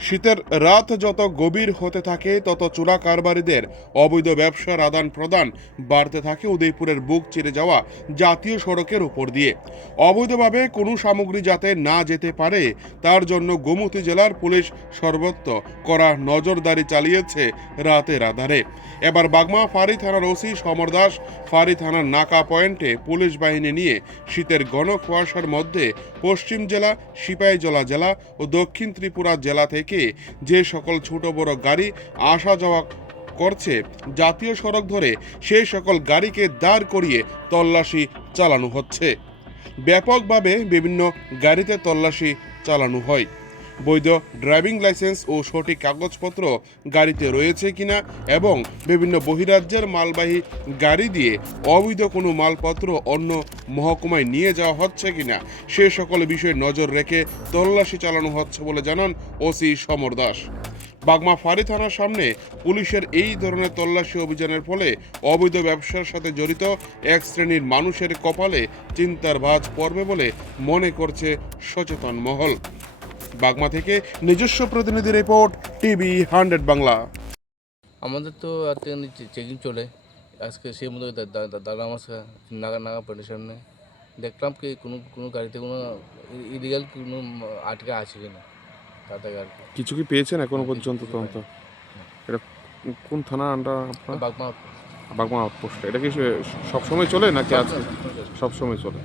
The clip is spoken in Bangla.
শীতের রাত যত গভীর হতে থাকে, তত চোরা কারবারিদের অবৈধ ব্যবসার আদান প্রদান বাড়তে থাকে উদয়পুরের বুক চিরে যাওয়া জাতীয় সড়কের উপর দিয়ে। অবৈধভাবে কোনো সামগ্রী যাতে না যেতে পারে, তার জন্য গোমতী জেলার পুলিশ সর্বত্র করা নজরদারি চালিয়েছে রাতের আধারে। এবার বাগমা ফাঁড়ি থানার ওসি সমর দাস ফাঁড়ি থানার নাকা পয়েন্টে পুলিশ বাহিনী নিয়ে শীতের ঘন কুয়াশার মধ্যে পশ্চিম জেলা, সিপাহীজলা জেলা ও দক্ষিণ ত্রিপুরা জেলা থেকে যে সকল ছোট বড় গাড়ি আসা যাওয়া করছে জাতীয় সড়ক ধরে সেই সকল গাড়িকে দাঁড় করিয়ে তল্লাশি চালানো হচ্ছে। ব্যাপকভাবে বিভিন্ন গাড়িতে তল্লাশি চালানো হয়। বৈধ ড্রাইভিং লাইসেন্স ও সঠিক কাগজপত্র গাড়িতে রয়েছে কিনা এবং বিভিন্ন বহিরাজ্যের মালবাহী গাড়ি দিয়ে অবৈধ কোনো মালপত্র অন্য মহকুমায় নিয়ে যাওয়া হচ্ছে কিনা, সে সকল বিষয়ে নজর রেখে তল্লাশি চালানো হচ্ছে বলে জানান ওসি সমর দাস। বাগমা ফাঁড়ি থানার সামনে পুলিশের এই ধরনের তল্লাশি অভিযানের ফলে অবৈধ ব্যবসার সাথে জড়িত এক শ্রেণির মানুষের কপালে চিন্তার ভাঁজ পড়বে বলে মনে করছে সচেতন মহল। বাগমা থেকে নিজস্ব প্রতিনিধি রিপোর্ট টিভি হান্ড্রেড বাংলা। আমাদের তো চেকিং চলে। আজকে সেই মতো দাদা আমার নাগা নাগা পেটের সামনে দেখলাম কি কোনো কোনো গাড়িতে কোনো ইলিগাল কোনো আটকে আছে কিনা। তাতে আর কিছু কি পেয়েছেন এখনও পর্যন্ত তদন্ত? এটা কোন থানা আন্ডার আপনার? বাগমা বাগমা আউটপোস্ট এটা কি সবসময় চলে নাকি আজকে? সবসময় চলে।